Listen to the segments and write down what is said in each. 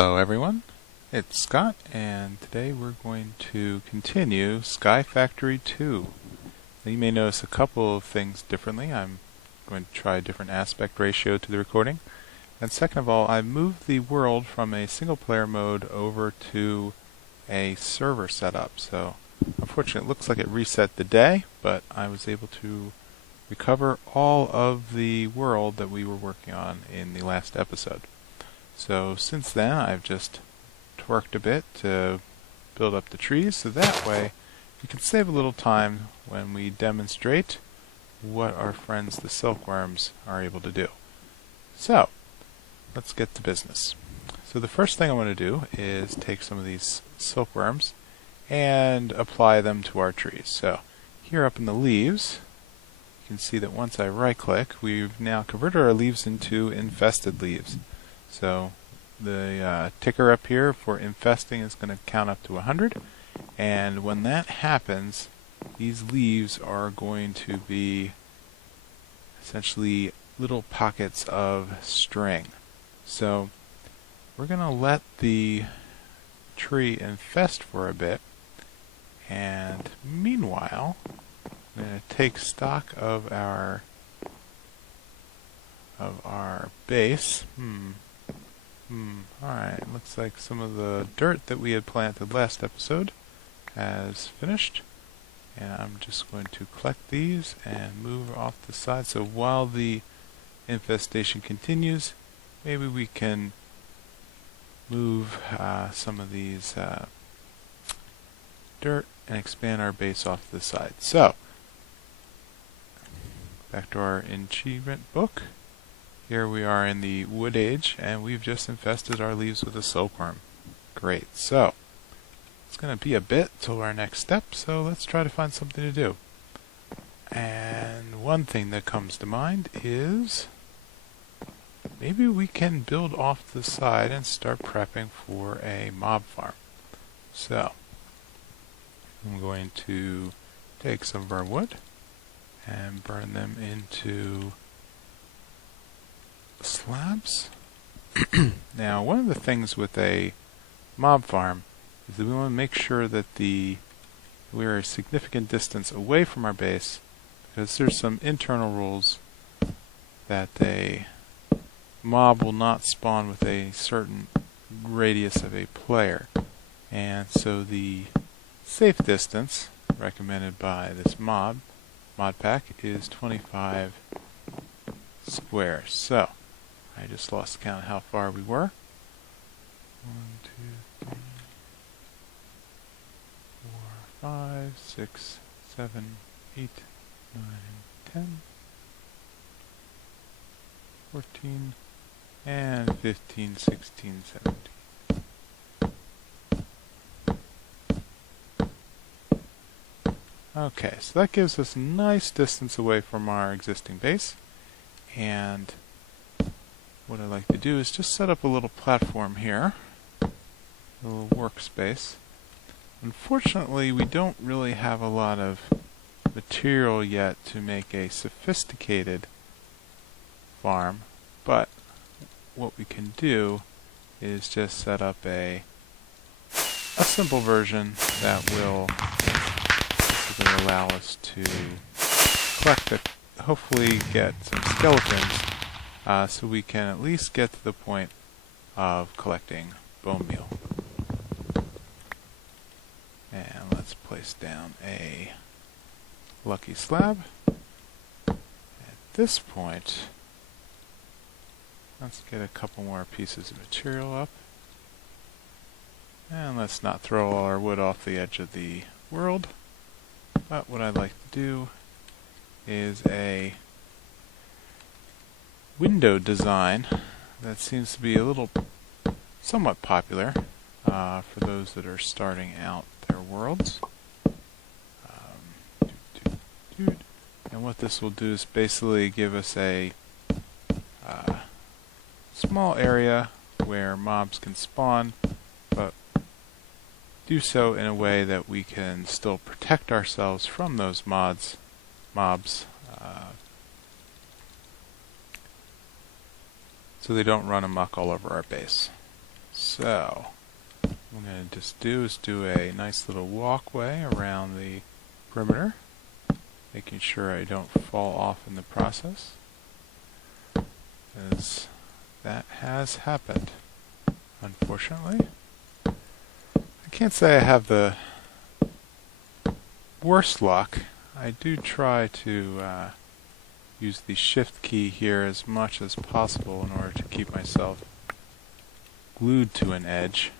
Hello everyone, it's Scott, and today we're going to continue Sky Factory 2. Now, you may notice a couple of things differently. I'm going to try a different aspect ratio to the recording. And second of all, I moved the world from a single player mode over to a server setup. So unfortunately it looks like it reset the day, but I was able to recover all of the world that we were working on in the last episode. So since then I've just twerked a bit to build up the trees, so that way we can save a little time when we demonstrate what our friends the silkworms are able to do. So let's get to business. So the first thing I want to do is take some of these silkworms and apply them to our trees. So here up in the leaves, you can see that once I right click, we've now converted our leaves into infested leaves. So the ticker up here for infesting is going to count up to 100, and when that happens, these leaves are going to be essentially little pockets of string. So we're going to let the tree infest for a bit, and meanwhile I'm going to take stock of our base. Alright, looks like some of the dirt that we had planted last episode has finished. And I'm just going to collect these and move off the side. So while the infestation continues, maybe we can move some of these dirt and expand our base off to the side. So, back to our achievement book. Here we are in the wood age, and we've just infested our leaves with a silkworm. Great. So, it's going to be a bit till our next step, so let's try to find something to do. And one thing that comes to mind is maybe we can build off to the side and start prepping for a mob farm. So, I'm going to take some of our wood and burn them into slabs. Now, one of the things with a mob farm is that we want to make sure that we're a significant distance away from our base, because there's some internal rules that a mob will not spawn with a certain radius of a player. And so the safe distance recommended by this mod pack is 25 squares. So I just lost count of how far we were. 1, 2, 3, 4, 5, 6, 7, 8, 9, 10, 14, and 15, 16, 17. Okay, so that gives us a nice distance away from our existing base. And what I like to do is just set up a little platform here, a little workspace. Unfortunately, we don't really have a lot of material yet to make a sophisticated farm, but what we can do is just set up a simple version that will allow us to collect hopefully get some skeletons, so we can at least get to the point of collecting bone meal. And let's place down a lucky slab. At this point, let's get a couple more pieces of material up. And let's not throw all our wood off the edge of the world. But what I'd like to do is a window design that seems to be somewhat popular for those that are starting out their worlds. And what this will do is basically give us a small area where mobs can spawn, but do so in a way that we can still protect ourselves from those mobs, so they don't run amok all over our base. So what I'm going to just do is do a nice little walkway around the perimeter, making sure I don't fall off in the process, as that has happened, unfortunately. I can't say I have the worst luck. I do try to use the shift key here as much as possible in order to keep myself glued to an edge.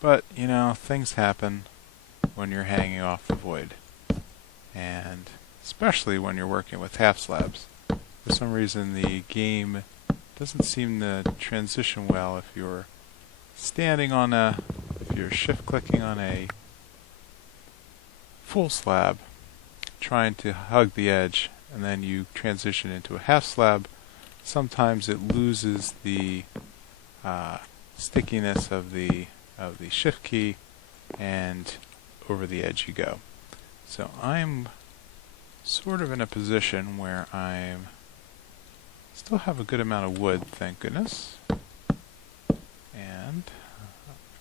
But, you know, things happen when you're hanging off the void. And especially when you're working with half slabs. For some reason the game doesn't seem to transition well if you're standing on if you're shift clicking on a full slab, trying to hug the edge, and then you transition into a half slab. Sometimes it loses the stickiness of the shift key, and over the edge you go. So I'm sort of in a position where I still have a good amount of wood, thank goodness. And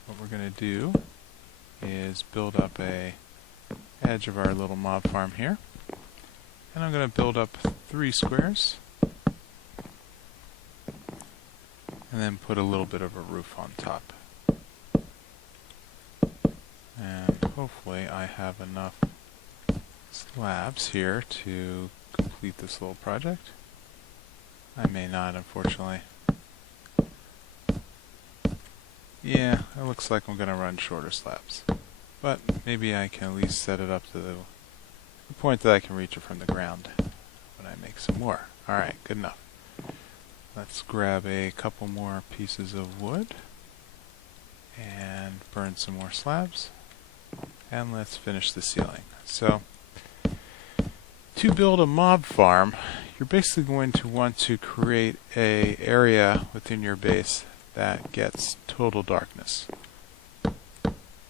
what we're going to do is build up a edge of our little mob farm here. And I'm going to build up 3 squares. And then put a little bit of a roof on top. And hopefully I have enough slabs here to complete this little project. I may not, unfortunately. Yeah, it looks like I'm going to run shorter slabs. But maybe I can at least set it up to the point that I can reach it from the ground when I make some more. Alright, good enough. Let's grab a couple more pieces of wood and burn some more slabs. And let's finish the ceiling. So, to build a mob farm, you're basically going to want to create an area within your base that gets total darkness.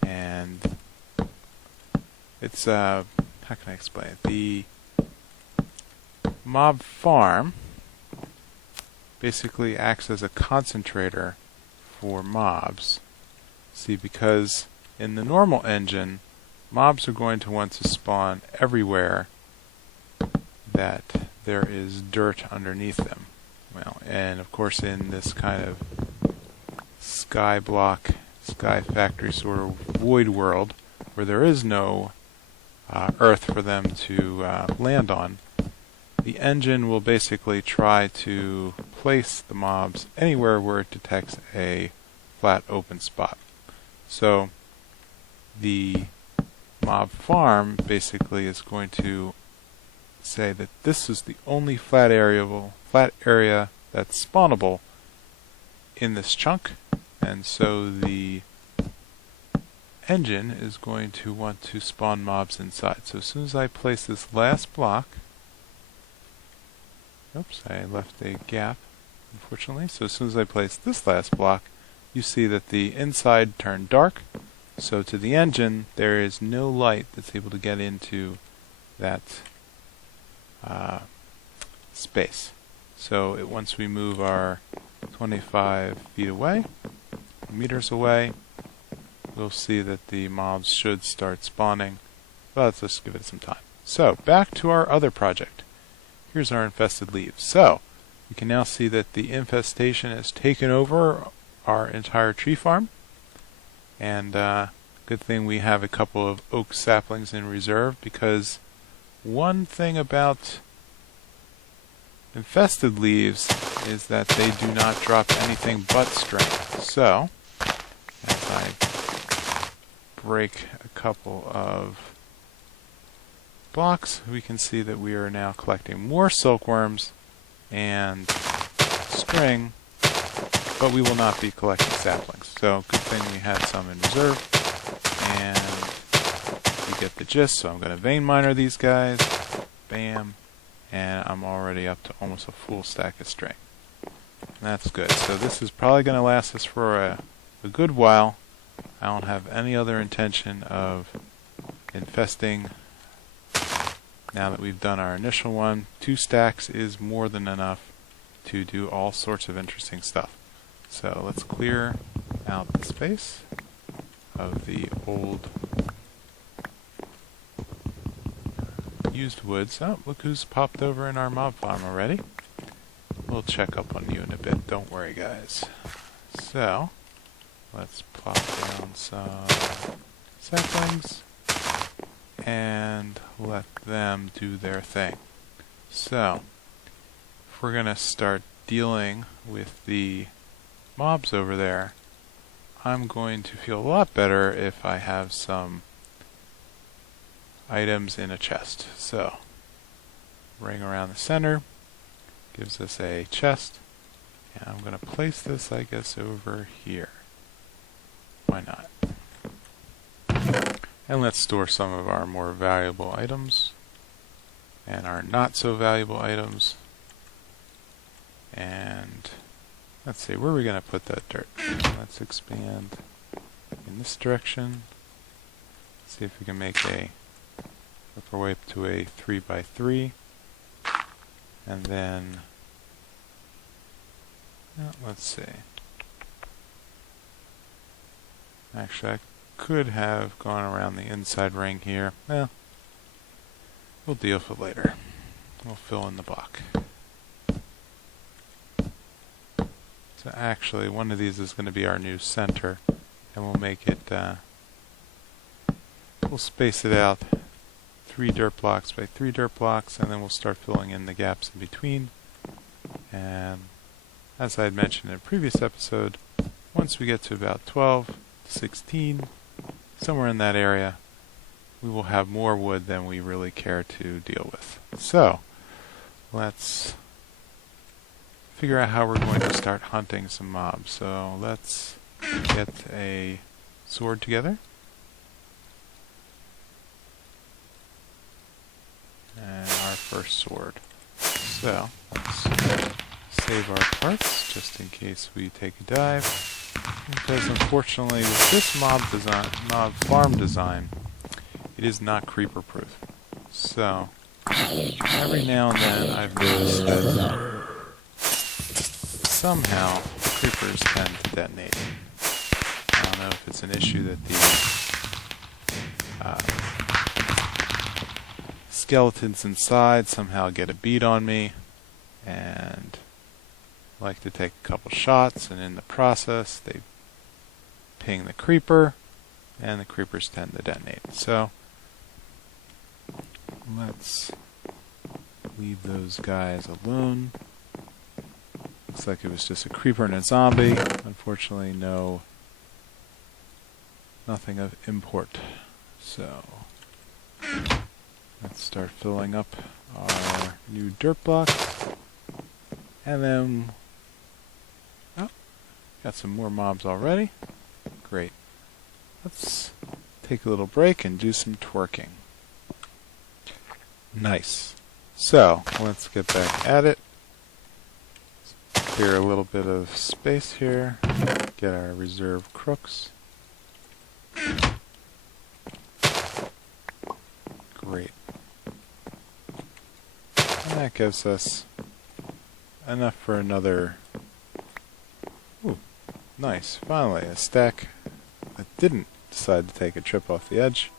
And it's, how can I explain it? The mob farm basically acts as a concentrator for mobs. See, because in the normal engine, mobs are going to want to spawn everywhere that there is dirt underneath them. Well, and of course in this kind of sky factory sort of void world, where there is no earth for them to land on, the engine will basically try to place the mobs anywhere where it detects a flat open spot. So the mob farm basically is going to say that this is the only flat area that's spawnable in this chunk, and so the engine is going to want to spawn mobs inside. So as soon as I place this last block, oops, I left a gap, unfortunately. So as soon as I place this last block, you see that the inside turned dark. So to the engine, there is no light that's able to get into that space. So once we move our 25 feet away, meters away, we'll see that the mobs should start spawning. But let's just give it some time. So back to our other project. Here's our infested leaves. So we can now see that the infestation has taken over our entire tree farm. And good thing we have a couple of oak saplings in reserve, because one thing about infested leaves is that they do not drop anything but strength. So as I break a couple of blocks, we can see that we are now collecting more silkworms and string, but we will not be collecting saplings. So good thing we had some in reserve, and you get the gist. So I'm going to vein miner these guys, bam, and I'm already up to almost a full stack of string. And that's good. So this is probably going to last us for a good while. I don't have any other intention of infesting. Now that we've done our initial one, 2 stacks is more than enough to do all sorts of interesting stuff. So let's clear out the space of the old used woods. Oh, look who's popped over in our mob farm already. We'll check up on you in a bit, don't worry guys. So, let's plop down some saplings and let them do their thing. So, if we're going to start dealing with the mobs over there, I'm going to feel a lot better if I have some items in a chest. So, ring around the center gives us a chest, and I'm going to place this, I guess, over here. Why not? And let's store some of our more valuable items and our not so valuable items. And let's see, where are we going to put that dirt? Let's expand in this direction. See if we can make work our way up to a 3x3. And then, let's see. Actually, I could have gone around the inside ring here. Well, we'll deal with it later. We'll fill in the block. So actually, one of these is going to be our new center, and we'll make it, we'll space it out 3 dirt blocks by 3 dirt blocks, and then we'll start filling in the gaps in between. And as I had mentioned in a previous episode, once we get to about 12 to 16, somewhere in that area, we will have more wood than we really care to deal with. So, let's figure out how we're going to start hunting some mobs. So let's get a sword together. And our first sword. So, let's save our parts just in case we take a dive. Because unfortunately with this mob farm design, it is not creeper proof. So, every now and then I've noticed that somehow creepers tend to detonate. I don't know if it's an issue that the skeletons inside somehow get a bead on me and like to take a couple shots, and in the process they ping the creeper and the creepers tend to detonate. So let's leave those guys alone. Looks like it was just a creeper and a zombie. Unfortunately, nothing of import. So let's start filling up our new dirt block. And then, got some more mobs already. Great. Let's take a little break and do some twerking. Nice. So, let's get back at it. Clear a little bit of space here. Get our reserve crooks. Great. And that gives us enough for another... Ooh, nice. Finally, a stack that didn't decide to take a trip off the edge.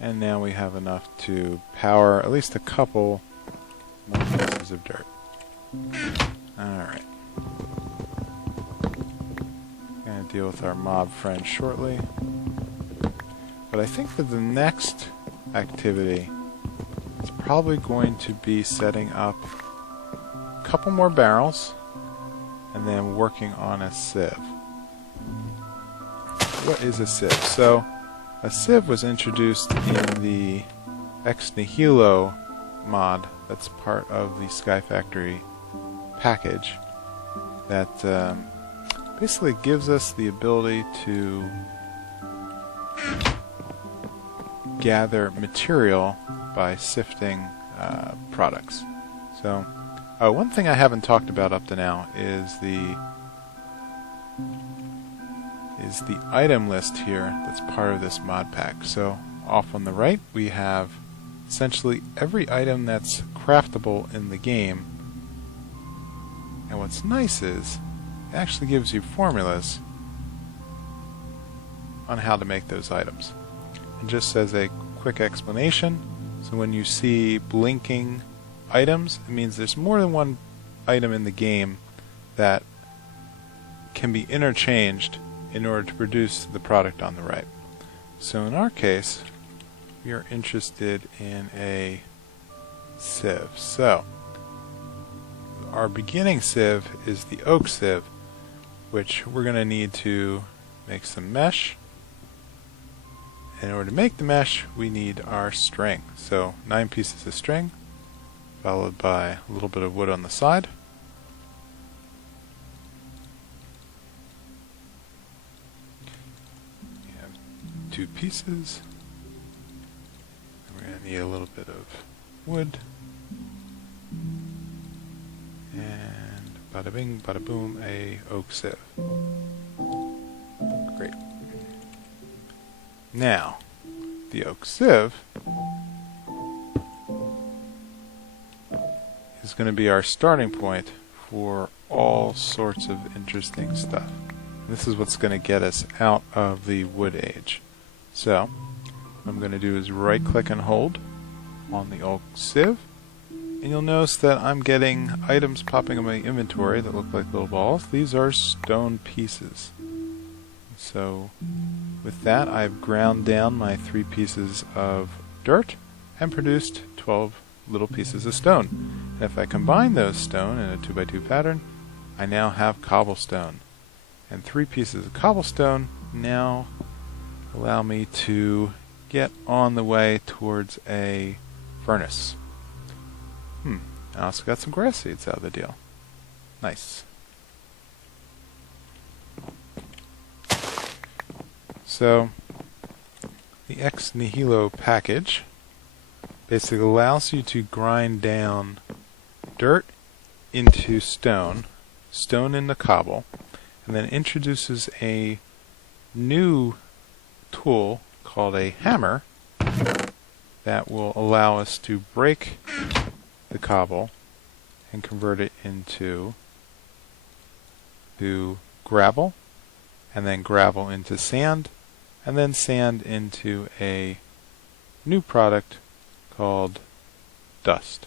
And now we have enough to power at least a couple more pieces of dirt. Alright. Gonna deal with our mob friend shortly. But I think for the next activity, it's probably going to be setting up a couple more barrels and then working on a sieve. What is a sieve? So, a sieve was introduced in the Ex Nihilo mod that's part of the Sky Factory package that basically gives us the ability to gather material by sifting products. So, one thing I haven't talked about up to now is the item list here that's part of this mod pack. So, off on the right we have essentially every item that's craftable in the game And what's nice is it actually gives you formulas on how to make those items. And just as a quick explanation, so when you see blinking items, it means there's more than one item in the game that can be interchanged in order to produce the product on the right. So in our case, we are interested in a sieve. So our beginning sieve is the oak sieve, which we're going to need to make some mesh. In order to make the mesh, we need our string. So 9 pieces of string, followed by a little bit of wood on the side. We have 2 pieces. We're going to need a little bit of wood. And bada bing, bada boom, a oak sieve. Great. Now, the oak sieve is going to be our starting point for all sorts of interesting stuff. This is what's going to get us out of the wood age. So, what I'm going to do is right click and hold on the oak sieve, and you'll notice that I'm getting items popping in my inventory that look like little balls. These are stone pieces. So with that, I've ground down my 3 pieces of dirt and produced 12 little pieces of stone. And if I combine those stone in a 2x2 pattern, I now have cobblestone. And 3 pieces of cobblestone now allow me to get on the way towards a furnace. I also got some grass seeds out of the deal. Nice. So, the ex nihilo package basically allows you to grind down dirt into stone, stone into cobble, and then introduces a new tool called a hammer that will allow us to break the cobble and convert it into gravel, and then gravel into sand, and then sand into a new product called dust.